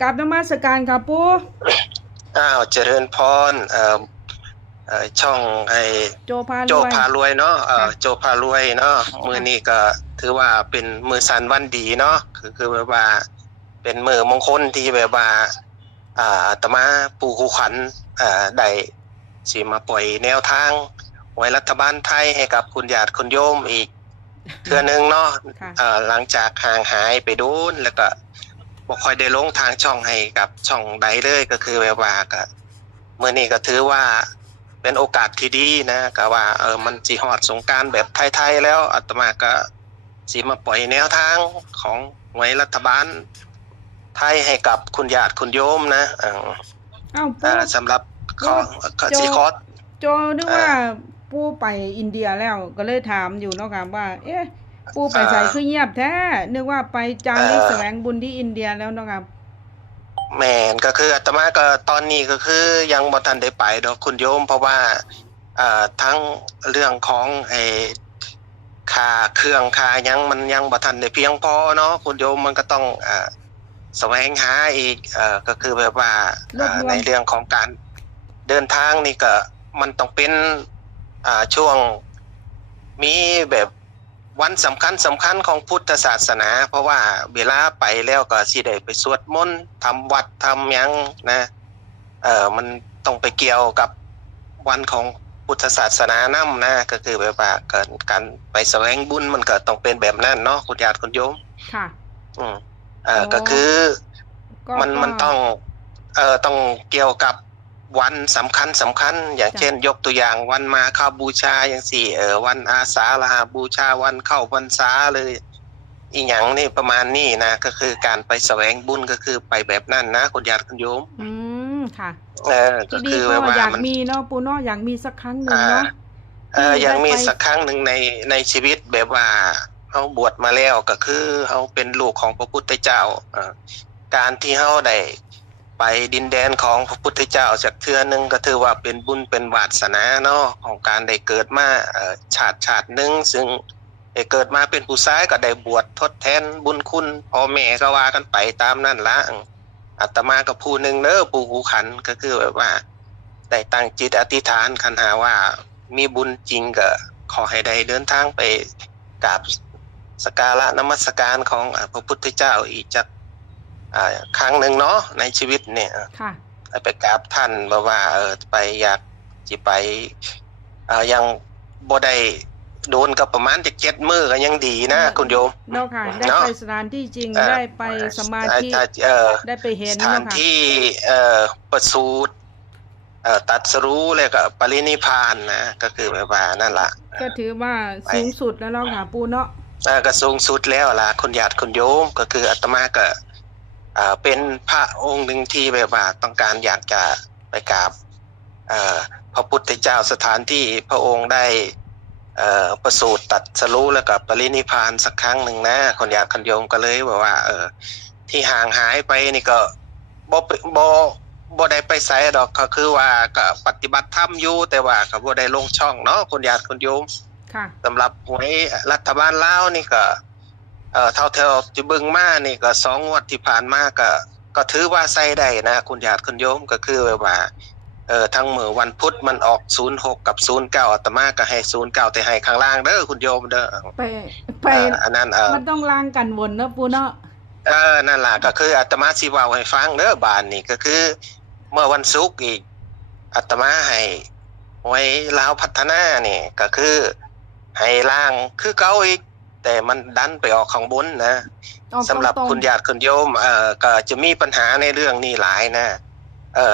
กราบนมัสการค่ะปู่เจริญพรช่องโจพาโจรวยพารวยเนาะค่ะโจพารวยเนาะมือนี้ค่ะก็ถือว่าเป็นมือสันวันดีเนาะคือแบบว่าเป็นมือมงคลที่แบบว่าอาตมาปู่คู่ขันได้สิมาปล่อยแนวทางไว้รัฐบาลไทยให้กับคุณญาติคุณโยมอีกเทื่อนึงเนาะค่ะหลังจากห่างหายไปโดนแล้วก็บ่ค่อยได้ลงทางช่องให้กับช่องใดเลยก็คือแบบว่าก็เมื่อนี้ก็ถือว่าเป็นโอกาสที่ดีนะก็ว่ามันสิฮอดสงกรานต์แบบไทยๆแล้วอาตมาก็สิมาปล่อยแนวทางของหน่วยรัฐบาลไทยให้กับคุณญาติคุณโยมนะเอ้าปู่สำหรับขอโจสิขอโจนึกเอ่ว่าอปู่ไปอินเดียแล้วก็เลยถามอยู่เนาะค่ะว่าเอ๊ะปู่ไปเอ่ใส่อคือเงียบแท้นึกว่าไปจาเอ่ริกแสอวงบุญที่อินเดียแล้วเนาะค่ะแม่นก็คืออาตมาก็ตอนนี้ก็คือยังบ่ทันได้ไปดอกคุณโยมเพราะว่าทั้งเรื่องของค่าเครื่องค่าหยังมันยังบ่ทันได้เพียงพอเนาะคุณโยมมันก็ต้องแสวงหาอีกก็คือแบบว่าในรวบรวมเรื่องของการเดินทางนี่ก็มันต้องเป็นช่วงมีแบบวันสำคัญของพุทธศาสนา เพราะว่าเวลาไปแล้วก็สิได้ไปสวดมนต์ทำวัดทำหยังนะมันต้องไปเกี่ยวกับวันของพุทธศาสนานำนะก็คือแบบว่าการไปแสวงบุญมันก็ต้องเป็นแบบนั้นเนาะคุณญาติคุณโยมค่ะอืมอ๋อก็คือมันก็มันต้องเกี่ยวกับวันสำคัญอย่างจ้ะเช่นยกตัวอย่างวันมาฆบูชาอย่างสี่วันอาสาฬหบูชาวันเข้าพรรษาเลยอีหยังนี่ประมาณนี้นะก็คือการไปแสวงบุญก็คือไปแบบนั้นนะคุณญาติคุณโยมอืค่ะก็ที่นี่คือแบก็บว่าอยากมันมีเนาะปู่เนาะอยากมีสักครั้งหนึ่งอ่าเนาะที่ยังมีได้ไปสักครั้งหนึ่งในชีวิตแบบว่าเขาบวชมาแล้วก็คือเขาเป็นลูกของพระพุทธเจ้าการที่เขาได้ไปดินแดนของพระพุทธเจ้าจากเทื่อนึงก็ถือว่าเป็นบุญเป็นวาสนาเนาะของการได้เกิดมาชาติหนึ่งซึ่งได้เกิดมาเป็นผู้ชายก็ได้บวชทดแทนบุญคุณพ่อแม่ก็ว่ากันไปตามนั่นละอาตมาก็ผู้หนึ่งเด้อปู่หูขันก็คือแบบว่าได้ตั้งจิตอธิษฐานคันหาว่ามีบุญจริงก็ขอให้ได้เดินทางไปกราบสักการะนมัสการของพระพุทธเจ้าอีกจักครั้งหนึ่งเนาะในชีวิตเนี่ยค่ะไปกราบท่านแบบว่าไปอยากจิไปยังบ่ได้โดนกับประมาณจะ7 มื้อก็ยังดีนะคุณโยมเนาะค่ะได้เนาะไปสถานที่จริงเอ่อได้ไปสมาธิถ้าได้ไปเห็สถานนเนาะค่ะที่ประสูติตรัสรู้แล้วก็ปรินิพพานนะก็คือแบบว่านั่นล่ะก็ถือว่าไปสูงสุดแล้วเนาะค่ะปู่เนาะก็สูงสุดแล้วล่ะคุณญาติคุณโยมก็คืออาตมาก็เป็นพระองค์หนึ่งที่แบบว่าต้องการอยากจะไปกราบพระพุทธเจ้าสถานที่พระองค์ได้ประสูติตรัสรู้แล้วก็ปรินิพพานสักครั้งหนึ่งนะคนญาติคนโยมก็เลยบอกว่าที่ห่างหายไปนี่ก็บ่บ่บ่ได้ไปไสดอกก็คือว่าก็ปฏิบัติธรรมอยู่แต่ว่าก็บ่ได้ลงช่องเนาะคนญาติคนโยมค่ะสำหรับหวยรัฐบาลลาวนี่ก็เท่าที่เบิ่งมานี่ก็2 งวดที่ผ่านมาก็ถือว่าใส่ได้นะคุณญาติคุณโยมก็คือแบบว่าทั้งมื้อวันพุธมันออก06กับ09อาตมาก็ให้09แต่ให้ข้างล่างเด้อคุณโยมเด้อไปไปอันนั้นมันต้องล้างกันวนเนาะปู่เนาะนั่นล่ะก็คืออาตมาสิเว้าให้ฟังเด้อบาดนี้ก็คือเมื่อวันศุกร์อีกอาตมาให้หวยลาวพัฒนานี่ก็คือให้ล่างคือเก่าอีกแต่มันดันไปออกข้างบนนะออกสำหรับตรงคุณญาติคุณโยมก็จะมีปัญหาในเรื่องนี้หลายนะ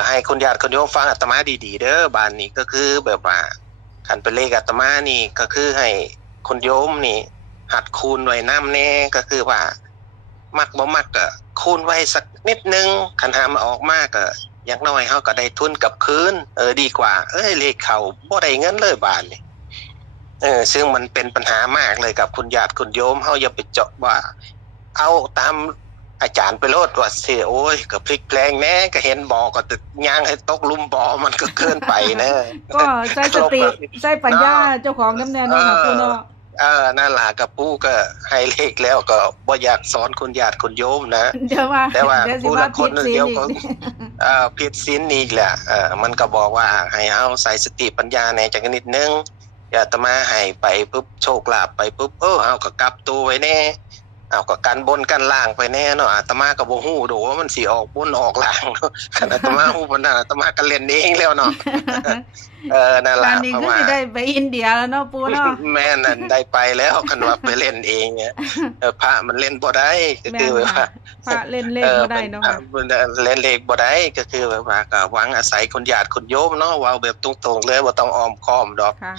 ให้คุณญาติคุณโยมฟังอาตมาดีๆเด้อบานนี้ก็คือแบบว่าคันเป็นเลขอาตมานี่ก็คือให้คุณโยมนี่หัดคูณไว้นำแน่ก็คือว่ามักบ่มักก็คูณไว้สักนิดนึงคันหามาออกมากก็อย่างน้อยเฮาก็ได้ทุนกลับคืนดีกว่าเลขเข้าบ่ได้เงินเลยบาดนี้ซึ่งมันเป็นปัญหามากเลยกับคุณญาติคุณโยมเฮาอย่าไปเจาะว่าเอาตามอาจารย์ไปโลดว่าสิโอ้ยก็พลิกแพลงแหน่ก็เห็นบ่อก็ตึกย่างให้ตกหลุมบ่อมันก็เกินไปนะ ก็ใช้สติใช้ปัญญาเนาะเจ้าของน้ำแน่เอเนาะค่ะปู่อเนาะ นั่นล่ะกับปู่ก็ให้เลขแล้วก็บ่อยากสอนคุณญาติคุณโยมนะ เดี๋ยวว่า แต่ว่า เดี๋ยวสิ ผู้ ว่า ละค ผิ น ดศีล เดี๋ยว อีก ก็ผิดศีลอีกแหละมันก็บอกว่าให้เอาใส่สติปัญญาแหน่จักนิดนึงอาตมาให้ไปปุ๊บโชคลาภไปปุ๊บเอาก็กลับตัวไว้แน่เอาก็กันบนกันล่างไปแน่เนาะอาตมาก็บ่ฮู้ดอกว่ามันสิออกบนออกล่างเนาะคันอาตมาฮู้ปานนั้นอาตมาก็เล่นเองแล้วเนาะ นั่น ตอ ล่ะ นนี้ เพราะ ก็ ว่า สิได้ไปอินเดียแล้วเนาะปู่เนาะ แม่นั่นได้ไปแล้วคันว่าไปเล่นเองเนี่ยพระมันเล่นบ่ได้ก็ แม่ คื น อแบบ ค่ะ ว่า พระเล่นเลขบ่ได้เนาะค่ะ เล่นเลขบ่ได้ก็คือแบบว่าก็หวังอาศัยคนญาติคนโยมเนาะเว้าแบบตรงๆเลยบ่ต้องอ้อมค้อมดอก ค่ะ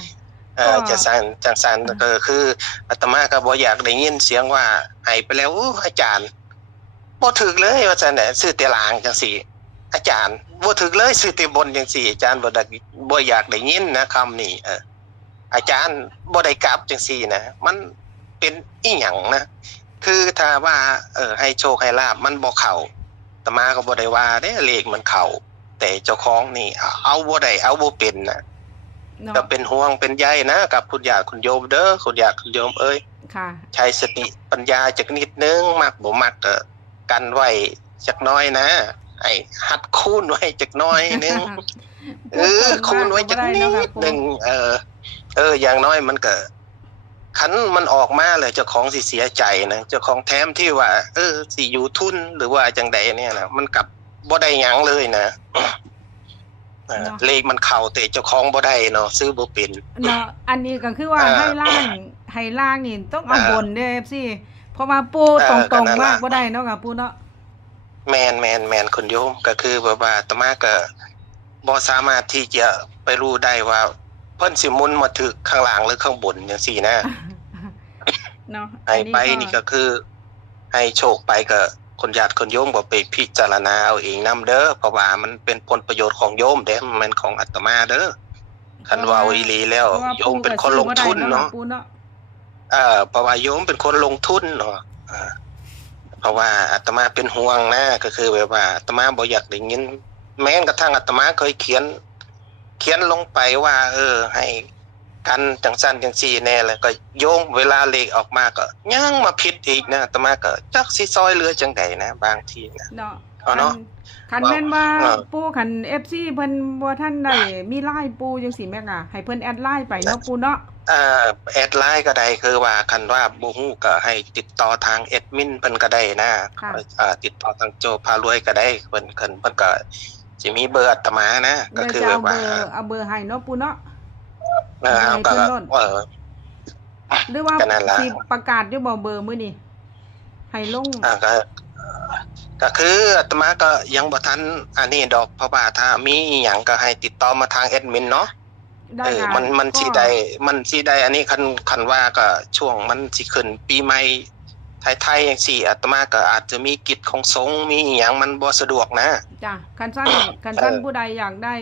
จะสั่นจังซั่นก็คืออาตมาก็บ่อยากได้ยินเสียงว่าให้ไปแล้วอาจารย์บ่ถูกเลยว่าซั่นน่ะซื้อแต่ลางจังซี่อาจารย์บ่ถูกเลยซื้อแต่บนจังซี่อาจารย์บ่อยากได้ยินนะคำนี้อาจารย์บ่ได้กลับจังซี่นะมันเป็นอีหยังนะคือถ้าว่าให้โชคให้ลาภมันบ่เข้าอาตมาก็บ่ได้ว่าเด้เลขมันเข้าแต่เจ้าของนี่เอาบ่ได้เอาบ่เป็นนะ เนาะ ก็เป็นห่วงเป็นใยนะกับคุณญาติคุณโยมเด้อคุณญาติคุณโยมเอ้ย ค่ะ ใช้สติปัญญาจักนิดนึงมักบ่มักก็กันไว้จักน้อยนะให้หัดคูณไว้จักน้อยนึง คูณไว้จักนิดนึงอย่างน้อยมันก็คันมันออกมาเลยเจ้าของสิเสียใจนะเจ้าของแถมที่ว่าสิอยู่ทุนหรือว่าจังใดเนี่ยนะมันกลับบ่ได้หยังเลยนะเลขมันเข้าแต่เจ้าของบ่ได้เนาะซื้อบ่เป็น เนาะอันนี้ก็คือว่าให้ล่างนี่ต้องเอาบนเด้อ FC เพราะว่าปู่ตรงๆมากบ่ได้เนาะค่ะปู่เนาะ แมนคุณโยมก็คือแบบว่าอาตมาก็บ่สามารถที่จะไปรู้ได้ว่าเพิ่นสิหมุนมาถึกข้างล่างหรือข้างบนจังซี่นะ เนาะ ให้ไปนี่ก็คือให้โชคไปก็คนญาติคนโยมก็ไปพิจารณาเอาเองนํเด้อเพราะว่ามันเป็นผลประโยชน์ของโยมเด้มันแม่นของอาตมาเด้อคันว่าอีหลีแล้วโยมเป็นคนลงทุนเนาะเพราะว่าโยมเป็นคนลงทุนเนาะเพราะว่าอาตมาเป็นห่วงนะก็คือแบบว่าอาตมาบ่อยากได้ยินแม้กระทั่งอาตมาเคยเขียนลงไปว่าให้กันจังซั่นจังซี่แน่แล้วก็โยงเวลาเลขออกมาก็ยังมาผิดอีกนะอาตมาก็จักสิซอยเหลือจังไดนะบางทีนะ เนาะ เนาะ คันแม่นว่าปู่คัน FC เพิ่นบ่ทันได้มีไลน์ปู่จังซี่แม่ค่ะให้เพิ่นแอดไลน์ไปเนาะปู่เนาะ แอดไลน์ก็ได้คือว่าคันว่าบ่ฮู้ก็ให้ติดต่อทางแอดมินเพิ่นก็ได้นะติดต่อทางโจพารวยก็ได้เพิ่นก็สิมีเบอร์อาตมานะก็คือแบบว่าเอาเบอร์ให้เนาะปู่เนาะ ก็หรือว่าสิประกาศอยู่บ่เบอร์มื้อนี้ให้ลงก็คืออาตมาก็ยังบ่ทันอันนี้ดอกเพราะว่าถ้ามีหยังก็ให้ติดต่อมาทางแอดมินเนาะมันสิได้อันนี้คันว่าก็ช่วงมันสิขึ้นปีใหม่ไทยๆจังซี่อาตมาก็อาจจะมีกิจของสงฆ์มีหยังมันบ่สะดวกนะจ้ะคันซั่นผู้ใดอยากได้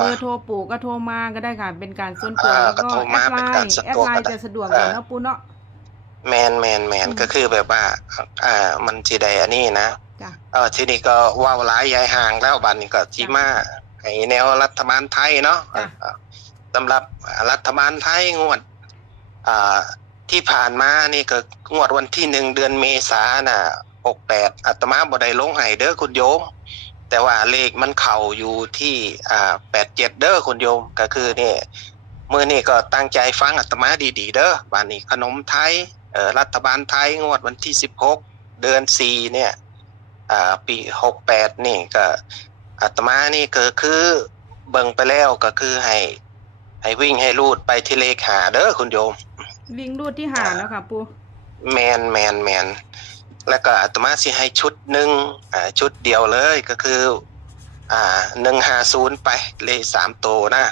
เบอร์โทรปู่ก็โทรมาก็ได้ค่ะเป็นการส่วนตัวแล้วก็แอดไลน์จะสะดวกกว่าเนาะปู่เนาะแมนก็คือแบบว่ามันสิได้อันนี้นะทีนี้ก็ว้าวหลายยายห่างแล้วบัดนี้ก็สิมาให้แนวรัฐบาลไทยเนาะสำหรับรัฐบาลไทยงวดที่ผ่านมานี่ก็งวดวันที่1เดือนเมษายน68อาตมาบ่ได้ลงให้เด้อคุณโยมแต่ว่าเลขมันเข้าอยู่ที่87เด้อคุณโยมก็คือนี่มื้อนี้ก็ตั้งใจฟังอาตมาดีๆเด้อบัดนี้ขนมไทยรัฐบาลไทยงวดวันที่16เดือน4เนี่ยปี68นี่ก็อาตมานี่ก็คือเบิ่งไปแล้วก็คือให้วิ่งให้รูดไปที่เลข5เด้อคุณโยมวิ่งรูดที่5แล้วค่ะปู่แมนแล้วก็อาตมาสิให้ชุดหนึ่งชุดเดียวเลยก็คือ150ไปเลข3ตัวนะ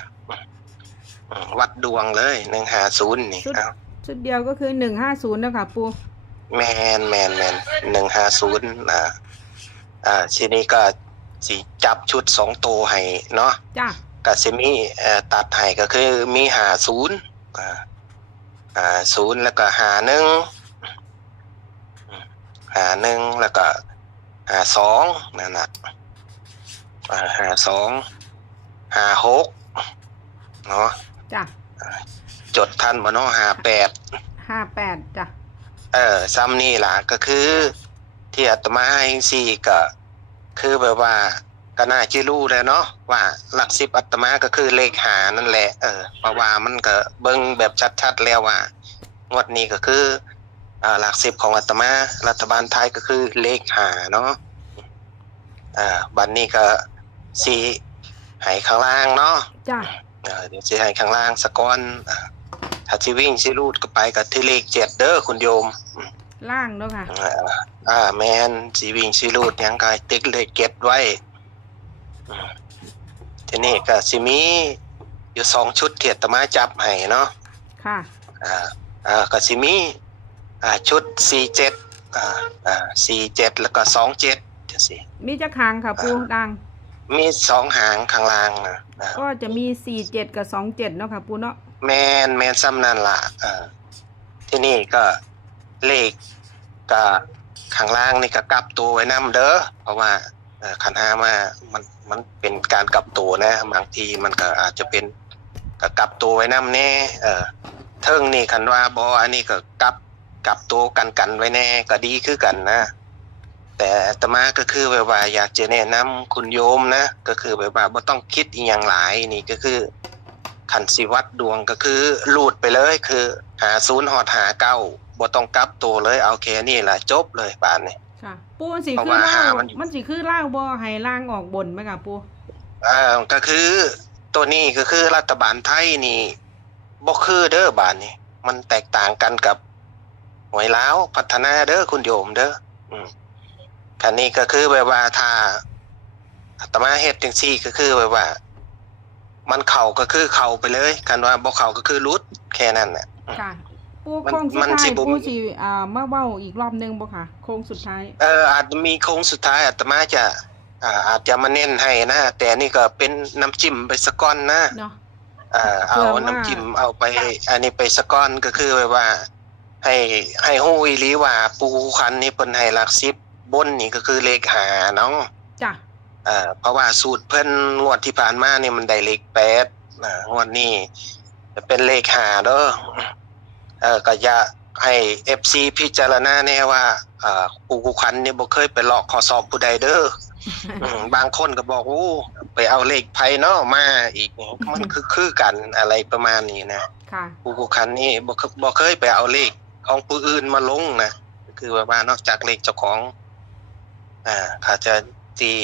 วัดดวงเลย150นี่ชุดเดียวก็คือ150นะคะปู่แมน150ทีนี้ก็สิจับชุด2ตัวให้เนาะจ้ะก็สิมีตัดให้ก็คือมี50 0แล้วก็51แล้วก็52นั่นน่ะ52 56เนาะ จดทันบ่เนาะ58จ้ะซ้ำนี่ล่ะก็คือที่อาตมาให้สี่ก็คือแบบว่าก็น่าจะรู้แล้วเนาะว่าหลัก10อาตมาก็คือเลขหานั่นแหละเพราะว่ามันก็เบิ่งแบบชัดๆแล้วว่างวดนี้ก็คือหลัก10ของอาตมารัฐบาลไทยก็คือเลขหาเนาะบัดนี้ก็สิให้ข้างล่างเนาะจ้ะเดี๋ยวสิให้ข้างล่างสะก่อนถ้าสิวิ่งสิรูดก็ไปก็ที่เลข7เด้อคุณโยมล่างเนาะค่ะแม่นสิวิ่งสิรูดหยังก็ติ๊กเลข7ไว้ทีนี้ก็สิมีอยู่2ชุดที่อาตมาจับให้เนาะค่ะก็สิมีชุด4747แล้วก็27จังซี่มีจักหางค่ะปูดังมี2หางข้างล่างก็จะมี47กับ27เนาะค่ะปูเนาะแม่นซ้ำนั่นล่ะทีนี้ก็เลขก็ข้างล่างนี่ก็กลับตัวไว้นำเด้อเพราะว่าคันหามามันเป็นการกลับตัวนะบางทีมันก็อาจจะเป็นก็กลับตัวไว้นำแน่เทิงนี่คันว่าบ่อันนี้ก็กลับตัวกันไว้แน่ก็ดีคือกันนะแต่อาตมาก็คือแบบว่าอยากจะแนะนำคุณโยมนะก็คือแบบว่าบ่ต้องคิดอีหยังหลายนี่ก็คือคันสิวัดดวงก็คือลูดไปเลยคือ50ฮอด59บ่ต้องกลับตัวเลยเอาแค่นี้ล่ะจบเลยบาดนี้ค่ะปูมันสิคือล่างมันสิคือล่างบ่ให้ล่างออกบนมั้ยค่ะปูก็คือตัวนี้ก็คือรัฐบาลไทยนี่บ่คือเด้อบาดนี้มันแตกต่างกันกับหวยลาวพัฒนาเด้อคุณโยมเด้อคันนี้ก็คือแบบว่าถ้าอาตมาเฮ็ดจังซี่ก็คือแบบว่ามันเข้าก็คือเข้าไปเลยคันว่าบ่เข้าก็คือหลุดแค่นั้นน่ะค่ะปูโค้งสุดท้ายปูสิมาเว้าอีกรอบนึงบ่ค่ะโค้งสุดท้ายอาจจะมีโค้งสุดท้ายอาตมาจะอาจจะมาเน้นให้นะแต่นี่ก็เป็นน้ำจิ้มไปสักก้อนนะเนาะเอาน้ำจิ้มเอาไปอันนี้ไปสักก้อนก็คือแบบว่าให้ฮู้อีหลีว่าปูคันนี้เพิ่นให้หลัก10บนนี่ก็คือเลข5เนาะจ้ะเพราะว่าสูตรเพิ่นงวดที่ผ่านมานี่มันได้เลข8งวดนี้จะเป็นเลข5เด้อก็จะให้ FC พิจารณาแน่ว่าปูคันนี่บ่เคยไปลอกข้อสอบผู้ใดเด้อบางคนก็บอกโอ้ไปเอาเลขไผเนาะมาอีกมันคือกันอะไรประมาณนี้นะค่ะปูคันนี่บ่เคยไปเอาเลขของผู้อื่นมาลงนะคือว่านอกจากเลขเจ้าของเขาจะที่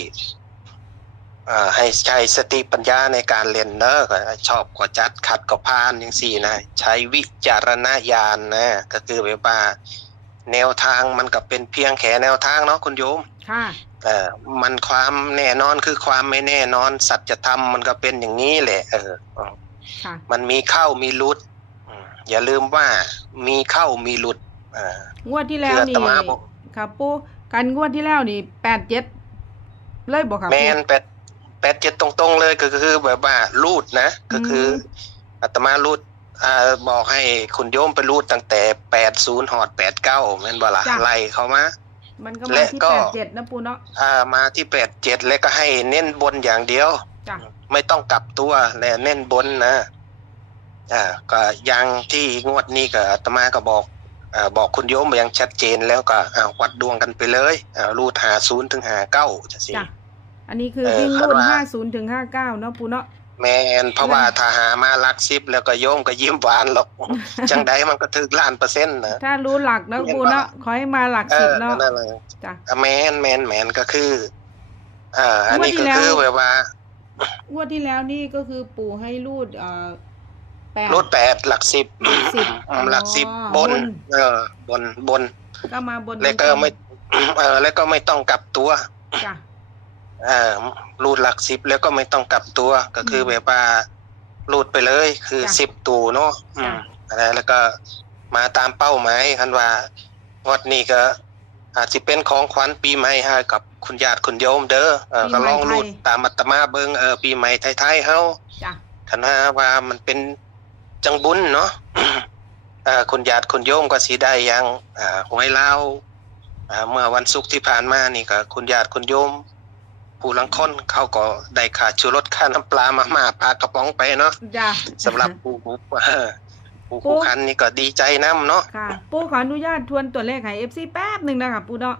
ให้ใช้สติปัญญาในการเล่นเด้อก็ชอบก็จัดขัดก็ผ่านจังซี่นะใช้วิจารณญาณนะก็คือแบบว่าแนวทางมันก็เป็นเพียงแค่แนวทางเนาะคุณโยมค่ะมันความแน่นอนคือความไม่แน่นอนสัจธรรมมันก็เป็นอย่างนี้แหละค่ะมันมีเข้ามีหลุดอย่าลืมว่ามีเข้ามีหลุดงวดที่แล้วนี่ครับปู่กันงวดที่แล้วนี่87เลยบ่ครับแม่น87ตรงๆเลยก็คือแบบว่ารูดนะก็คืออาตมารูดบอกให้คุณโยมไปรูดตั้งแต่80ฮอด89แม่นบ่ล่ะไล่เข้ามามันก็มาที่87นะปู่เนาะมาที่87แล้วก็ให้เน้นบนอย่างเดียวจ้ะไม่ต้องกลับตัวและเน้นบนนะก็อย่างที่งวดนี้ก็อาตมาก็บอกคุณโยมอย่างชัดเจนแล้วก็วัดดวงกันไปเลยรูด50ถึง59จังซี่อันนี้คือวิ่งรูด50ถึง59เนาะปู่เนาะแม่นเพราะว่าถ้าหามาหลัก10แล้วก็โยมก็ยิ้มหวานหรอกจังได๋มันก็ถึกล้าน%นะถ้ารู้หลักนะปู่เนาะขอให้มาหลัก10เนาะจ้ะแม่นก็คืออันนี้ก็คือแบบว่างวดที่แล้วนี่ก็คือปู่ให้รูด8หลัก10หลัก10บนบนก็มาบนแล้วก็ไม่ต้องกลับตัวจ้ะรูดหลัก10แล้วก็ไม่ต้องกลับตัวก็คือแบบว่ารูดไปเลยคือ10ตัวเนาะแล้วก็มาตามเป้าหมายคันว่างวดนี้ก็อาจสิเป็นของขวัญปีใหม่ให้กับคุณญาติคุณโยมเด้อก็ลองรูดตามอาตมาเบิ่งปีใหม่ไทยๆเฮาจ้ะคันว่ามันเป็นจังบุญเนาะคุณญาติคุณโยมก็สิได้อย่างหวยลาวเมื่อวันศุกร์ที่ผ่านมานี่ก็คุณญาติคุณโยม ผู้ลังคนเขาก็ได้ค่าชูรสค่าน้ำปลามาม่าปลากระป๋องไปเนาะ จ้ะ สำหรับผู้คู่คันนี่ก็ดีใจนำเนาะ ค่ะปูขออนุญาตทวนตัวเลขให้ FC แป๊บนึงนะคะปูเนาะ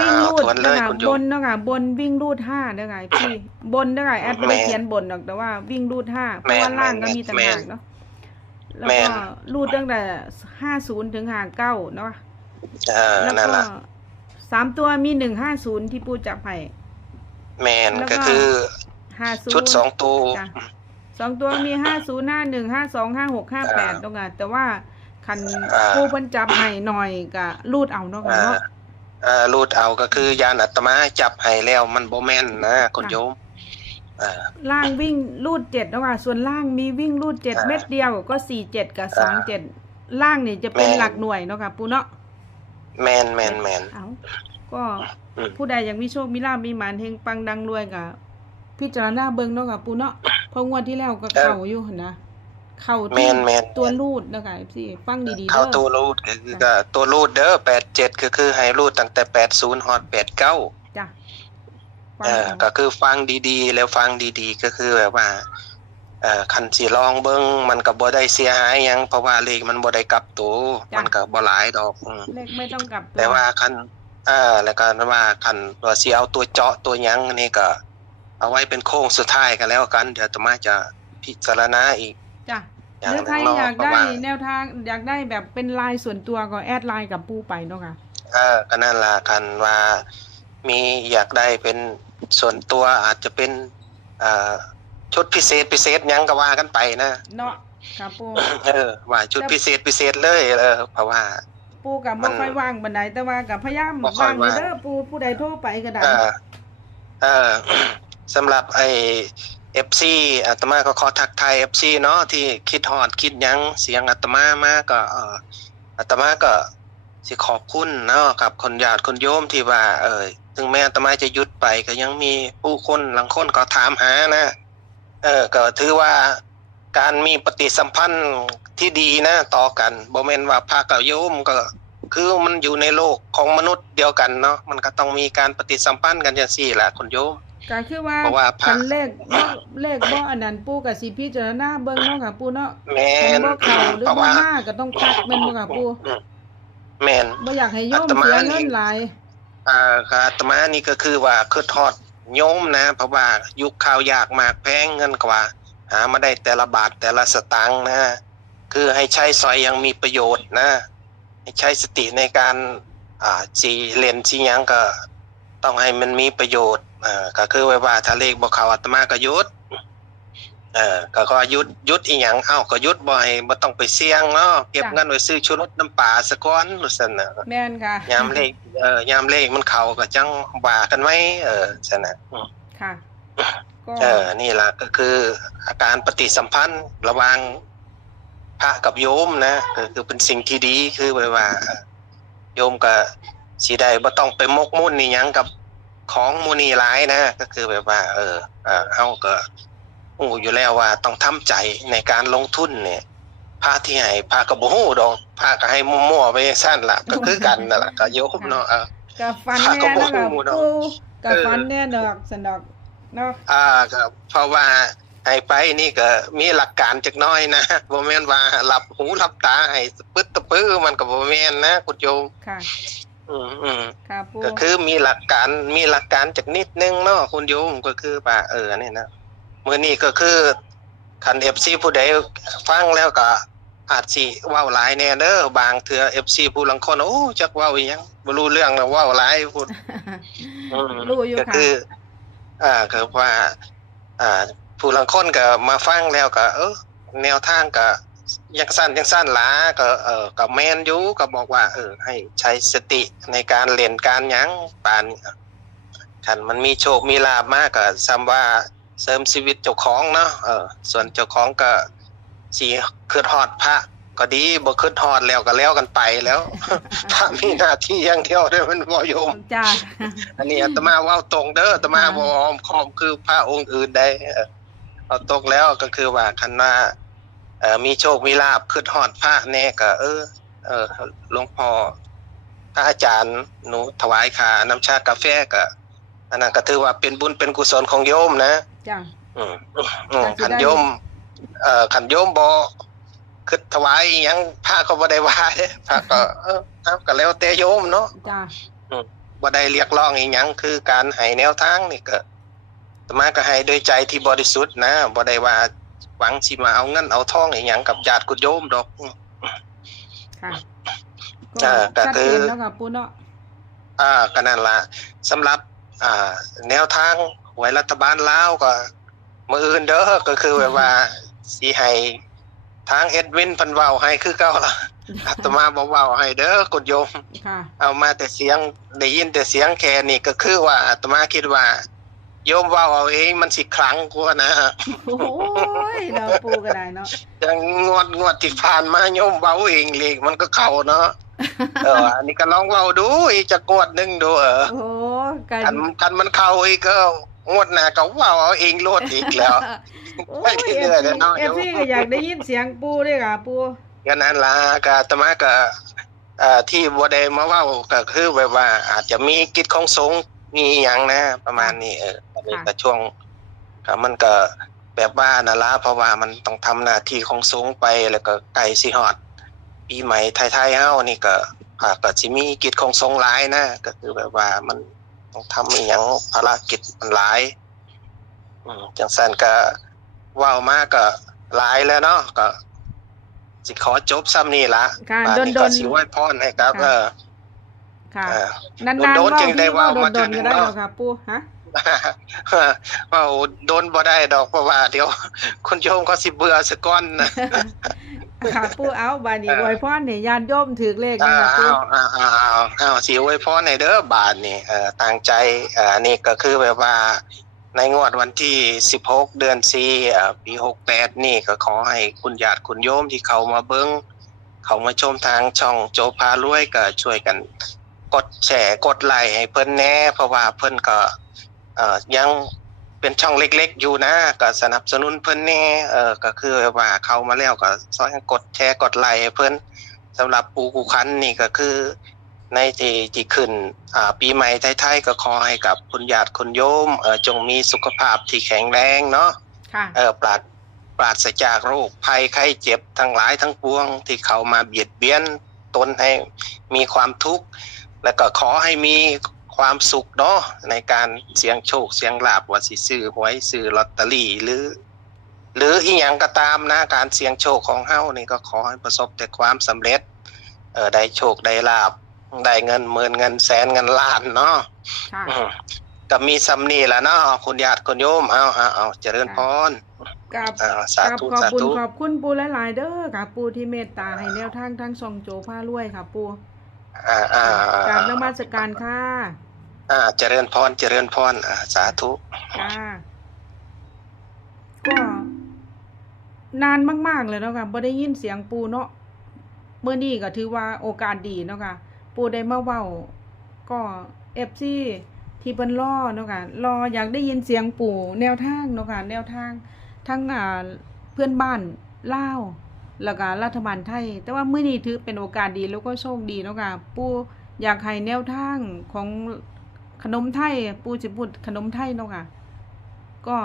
วิ่ง เอา รูด ทวนเล นะ ย คะ คุณโย บ ม นนะคะบนวิ่งรูด5นะคะพี่บนนะคะแอดไม่ได้เขียนบนหรอกแต่ว่าวิ่งรูด5เพราะว่าล่างก็มีต่างหากเนาะแล้วก็รูดตั้งแต่50ถึง59เนาะแล้ว นั่น ก็ ล่ะ 3ตัวมี150ที่ปูจับให้ แม่น แล้วก็ ก็คือ 50 ชุด2ตัว จ้ะ2ตัวมี50 51 52 56 58ตรงนั้นแต่ว่าคันปูเพิ่นจับให้หน่อยก็รูดเอาเนาะค่ะเนาะ รูดเอาก็คือยานอาตมาจับให้แล้วมันบ่แม่นนะคุณโยม ล่างวิ่งรูด7แล้วค่ะส่วนล่างมีวิ่งรูด7เม็ดเดียวก็47กับ27ล่างนี่จะเป็นหลักหน่วยเนาะค่ะปูเนาะ แม่น เอาก็ผู้ใดอยากมีโชคมีลาภมีหมานเฮงปังดังรวยก็พิจารณาเบิ่งเนาะค่ะปูเนาะเพราะงวดที่แล้วก็เข้าอยู่หั่นนะเข้าที่ตัวรูดเนาะค่ะ FC ฟังดีๆเด้อ เข้าตัวรูดก็ตัวรูดเด้อ87ก็คือให้รูดตั้งแต่80ฮอด89 จ้ะ ก็คือฟังดีๆแล้วฟังดีๆก็คือแบบว่าคันสิลองเบิ่งมันก็บ่ได้เสียหายหยังเพราะว่าเลขมันบ่ได้กลับตัวมันก็บ่หลายดอก เลขไม่ต้องกลับตัว แต่ว่าคันแล้วก็ว่าคันว่าสิเอาตัวเจาะตัวหยังนี่ก็เอาไว้เป็นโค้งสุดท้ายกันแล้วกันเดี๋ยวอาตมาจะพิจารณาอีก จ้ะ อย่า ห ง รือใคร น้อยๆ อยาก เพราะ ได้ ว่า แนวทางอยากได้แบบเป็นไลน์ส่วนตัวก็แอดไลน์กับปูไปเนาะค่ะ ก็นั่นล่ะคันว่ามีอยากได้เป็นส่วนตัวอาจจะเป็นชุดพิเศษหยังก็ว่ากันไปนะ เนาะค่ะปู ว่าชุดพิเศษเลยเพราะว่า ปูกับบ่ค่อยว่างบันไดแต่ว่ากับพยายาม บ่ค่อ ว่าย ง ว่าง เด้อปูผู้ใดโทรไปก็ได้ สำหรับไอ้ FC อาตมาก็ขอทักทาย FC เนาะที่คิดฮอดคิดหยังเสียงอาตมามาก็อาตมาก็สิขอบคุณเนาะกับคนญาติคนโยมที่ว่าถึงแม้อาตมาจะหยุดไปก็ยังมีผู้คนบางคนก็ถามหานะก็ถือว่าการมีปฏิสัมพันธ์ที่ดีนะต่อกันบ่แม่นว่าพระกับโยมก็คือมันอยู่ในโลกของมนุษย์เดียวกันเนาะมันก็ต้องมีการปฏิสัมพันธ์กันจังซี่แหละคุณโยม ก็คือว่า เพราะว่าพระ คันเลขบ่อันนั้นปูกับสิพิจารณาเบิ่งเนาะค่ะปูเนาะ แม่ คัน น บ่เข้าหรือ เพราะ บ่ ว่า มาก็ต้องพักแม่นบ่ค่ะปู แม่น บ่อยากให้โยม อาตมา เสีย นี่ เงินหลาย อาตมานี่ก็คือว่าคือทอดโยมนะเพราะว่ายุคข่าวยากมากแพงเงินกว่าหามาได้แต่ละบาทแต่ละสตางค์นะคือให้ใช้สอยอยังมีประโยชน์นะให้ใช้สติในการสิเล่นสิหยังก็ต้องให้มันมีประโยชน์ก็คือว่าถ้าเลขบ่เข้าอาตมาก็หยุดก็หยุดอีหยังก็หยุดบ่ให้บ่ต้องไปเสี่ยงเนาะเก็บเงินไว้ซื้อชูรสน้ำปลาซะก่อนว่าซั่นน่ะ แม่นค่ะ ยามเลขมันเข้าก็จังว่ากันไว้ซั่นน่ะ ค่ะก็ นี่ล่ะก็คืออาการปฏิสัมพันธ์ระหว่างพระกับโยมนะคือเป็นสิ่งที่ดีคือว่าโยมก็สิได้บ่ต้องไปมกมุ่นนี่หยังกับของหมู่นี้หลายนะก็คือแบบว่าเฮาก็ฮู้อยู่แล้วว่าต้องทำใจในการลงทุนเนี่ยพระที่ให้พระก็บ่ฮู้ดอกพระก็ให้มั่วๆไปซั่นล่ะก็คือกันนั่นล่ะก็โยมเนาะก็ฟันแน่เนาะค่ะปูก็ฟันแน่ดอกสนอกเนาะ ก็เพราะว่าให้ไปนี่ก็มีหลักการจักหน้อยนะบ่แม่นว่าหลับหูหลับตาให้ปึดตะปื้อมันก็บ่แม่นนะคุณโยม ค่ะ ค่ะปู ก็คือมีหลักการจักนิดนึงเนาะคุณโยมก็คือว่านี่นะมื้อนี้ก็คือคัน FC ผู้ใดฟังแล้วก็อาจสิเว้าหลายแน่เด้อบางเทื่อ FC ผู้ลางคนจักเว้าอีหยังบ่รู้เรื่องแล้วเว้าหลายพูด รู้อยู่ ก็ ค่ะ คือก็ว่าผู้ลางคนก็มาฟังแล้วก็แนวทางก็ยังสั้นหลาก็แม่นอยู่ก็บอกว่าให้ใช้สติในการเล่นการหยังปานคันมันมีโชคมีลาภมากก็ซ้ำว่าเสริมชีวิตเจ้าของเนาะส่วนเจ้าของก็สิคิดฮอดพระก็ดีบ่คิดฮอดแล้วก็แล้วกันไปแล้ว พระมีหน้าที่อย่างเดียวเด้อมันบ่โยม จ้า อันนี้อาตมาเว้าตรงเด้ออาตมาบ่อ้อมค้อมคือพระองค์อื่นได้เอาตกแล้วก็คือว่าคันว่ามีโชคมีลาภคิดฮอดพระแน่ก็หลวงพ่อพระอาจารย์หนูถวายค่าน้ำชากาแฟก็ อันนั้นก็ถือว่าเป็นบุญเป็นกุศลของโยมนะ จ้ะ ขันโยมขันโยมบ่คือถวายอิหยังพระก็บ่ได้ว่าเด้พระก็ก็แล้วแต่โยมเนาะ จ้ะ บ่ได้เรียกร้องอีหยังคือการให้แนวทางนี่ก็อาตมาก็ให้ด้วยใจที่บริสุทธิ์นะบ่ได้ว่าหวังสิมาเอาเงินเอาทองอีหยังกับญาติกุโยมดอก ค่ะ ก็ ชัด คื เจ อ นแล้วค่ะปูเนาะ ก็นั่นล่ะสำหรับแนวทางหวยรัฐบาลลาวก็มื้ออื่นเด้อก็คือแบบว่าสิให้ทางเอ็ดวินเพิ่นเว้าให้คือเก่าล่ะอาตมาบ่เว้าให้เด้อกุโยม ค่ะ เอามาแต่เสียงได้ยินแต่เสียงแค่นี้ก็คือว่าอาตมาคิดว่าโยมเว้าเอาเองมันสิขลังกว่านะ โอ้ยเราปูก็ได้เนาะ จังงวดที่ผ่านมาโยมเว้าเองเลขมันก็เข้าเนาะ อันนี้ก็ลองเว้าดูอีกจักงวดนึงดูโอ้กัน คันมันเข้าอีกก็งวดหน้าก็เว้าเอาเองโลดอีกแล้ว โอ้ย ไม่เรื่อยๆเนาะ เอฟซีก็อยากได้ยินเสียงปูด้วยค่ะปู ก็นั่นล่ะก็อาตมาก็ที่บ่ได้มาเว้าก็คือแบบว่าอาจจะมีกิจของสงฆ์มีหยังนะประมาณนี้อันนี้ก็ช่วงก็มันก็แบบว่านั่นล่ะเพราะว่ามันต้องทำหน้าที่ของสงฆ์ไปแล้วก็ใกล้สิฮอดปีใหม่ไทยๆเฮานี่ก็สิมีกิจของสงฆ์หลายนะก็คือแบบว่ามันต้องทำอีหยังภารกิจมันหลายจังซั่นก็เว้ามาก็หลายแล้วเนาะก็สิขอจบซ้ำนี่ล่ะ ค่ะ บัดนี้ก็สิอวยพรให้กับค่ะนานๆ โดนๆจึงได้เว้ามา โด ถึ น ง ๆก็ได้ เนาะ หรอกค่ะปูฮะ ว่าโดนบ่ได้ดอกเพราะว่าเดี๋ยวคุณโยมเขาสิเบื่อซะก่อนนะ ค่ะปูเอาบาดนี้อวยพรให้ญาติโยมถือเลขนะค่ะปู สิอวยพรให้เด้อบาดนี้ตั้งใจนี่ก็คือแบบว่าในงวดวันที่16เดือน4ปี68นี่ก็ขอให้คุณญาติคุณโยมที่เข้ามาเบิ่งเข้ามาชมทางช่องโจพารวยก็ช่วยกันกดแชร์กดไลค์ให้เพิ่นแหน่เพราะว่าเพิ่นก็ยังเป็นช่องเล็กๆอยู่นะก็สนับสนุนเพิ่นแหน่ก็คือว่าเข้ามาแล้วก็ช่วยกดแชร์กดไลค์ให้เพิ่นสำหรับปูกูคันนี่ก็คือในที่ขึ้นปีใหม่ไทยๆก็ขอให้กับคุณญาติคุณโยมจงมีสุขภาพที่แข็งแรงเนาะ ค่ะ ปราศจากโรคภัยไข้เจ็บทั้งหลายทั้งปวงที่เข้ามาเบียดเบียนตนให้มีความทุกข์แล้วก็ขอให้มีความสุขเนาะในการเสี่ยงโชคเสี่ยงลาภว่าสิซื้อหวยซื้อลอตเตอรี่หรืออีหยังก็ตามนะการเสี่ยงโชคของเฮานี่ก็ขอให้ประสบแต่ความสำเร็จได้โชคได้ลาภได้เงินหมื่นเงินแสนเงินล้านเนาะ ค่ะ ก็มีสำนีล่ะเนาะคุณญาติคุณโยมเอาเจริญพร กับ สาธุ ขอบ สา คุณ ธุ ขอบคุณปูหลายๆเด้อค่ะปูที่เมตตาให้แนวทางทั้งช่องโจพารวยค่ะปูกราบนมัสการค่ะ เจริญพรเจริญพรสาธุ ค่ะก็นานมากๆเลยเนาะค่ะบ่ได้ยินเสียงปูเนาะเมื่อนี้ก็ถือว่าโอกาสดีเนาะค่ะปูได้มาเว้าก็ FC ที่เพิ่นรอเนาะค่ะรออยากได้ยินเสียงปู่แนวทางเนาะค่ะแนวทางทั้งเพื่อนบ้านลาวแล้วก็รัฐบาลไทยแต่ว่ามื้อนี้ถือเป็นโอกาสดีแล้วก็โชคดีเนาะค่ะปู่อยากให้แนวทางของขนมไทยปู่สิพูดขนมไทยเนาะค่ะก็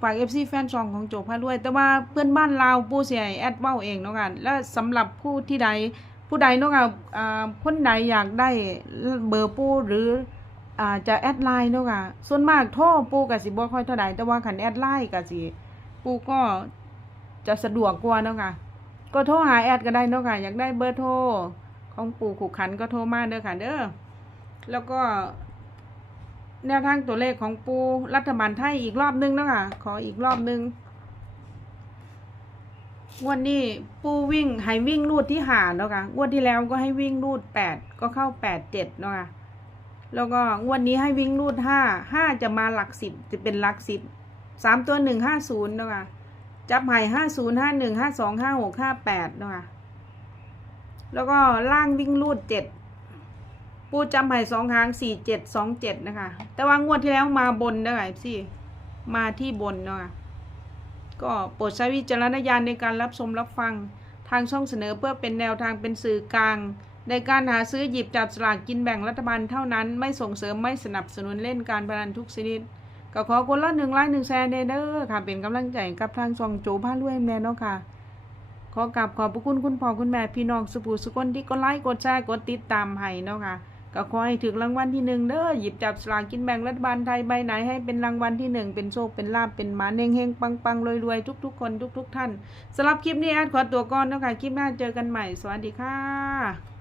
ฝาก FC แฟนช่องของโจพารวยแต่ว่าเพื่อนบ้านลาวปู่สิให้แอดเว้าเองเนาะค่ะและสำหรับผู้ใดเนาะค่ะคนใดอยากได้เบอร์ปู่หรือจะแอดไลน์เนาะค่ะส่วนมากโทรปู่ก็สิบ่ค่อยเท่าใดแต่ว่าคันแอดไลน์ก็สิปู่ก็จะสะดวกกว่าเนาะค่ะก็โทรหาแอดก็ได้เนาะค่ะอยากได้เบอร์โทรของปู่ขุขันก็โทรมาเด้อค่ะเด้อแล้วก็แนวทางตัวเลขของปู่รัฐบาลไทยอีกรอบนึงเนาะค่ะขออีกรอบนึงวันนี้ปู่ให้วิ่งรูดที่5เนาะค่ะงวดที่แล้วก็ให้วิ่งรูด8ก็เข้า8 7เนาะค่ะแล้วก็งวดนี้ให้วิ่งรูด5จะมาหลัก10จะเป็นหลัก10 3ตัว150เนาะค่ะจับให้50 51 52 56 58เนาะค่ะแล้วก็ล่างวิ่งรูด7ปูจำให้2หาง47 27นะคะแต่ว่างวดที่แล้วมาบนเด้อค่ะพี่มาที่บนเนาะค่ะก็โปรดใช้วิจารณญาณในการรับชมรับฟังทางช่องเสนอเพื่อเป็นแนวทางเป็นสื่อกลาง ในการหาซื้อหยิบจับสลากกินแบ่งรัฐบาลเท่านั้นไม่ส่งเสริมไม่สนับสนุนเล่นการพนันทุกชนิดก็ขอคนละ1 ไลค์ 1 แชร์เด้อค่ะเป็นกำลังใจกับทางช่องโจพารวยแม่เนาะค่ะขอกราบขอบพระคุณคุณพ่อคุณแม่พี่น้องสุภูสุคนที่กดไลค์กดแชร์กดติดตามให้เนาะค่ะก็ขอให้ถึงรางวัลที่1เด้อหยิบจับสลากกินแบ่งรัฐบาลไทยใบไหนให้เป็นรางวัลที่1เป็นโชคเป็นลาภเป็นหมาเฮงๆปังๆรวยๆทุกๆคนทุกๆท่านสำหรับคลิปนี้แอดขอตัวก่อนเนาะค่ะคลิปหน้าเจอกันใหม่สวัสดีค่ะ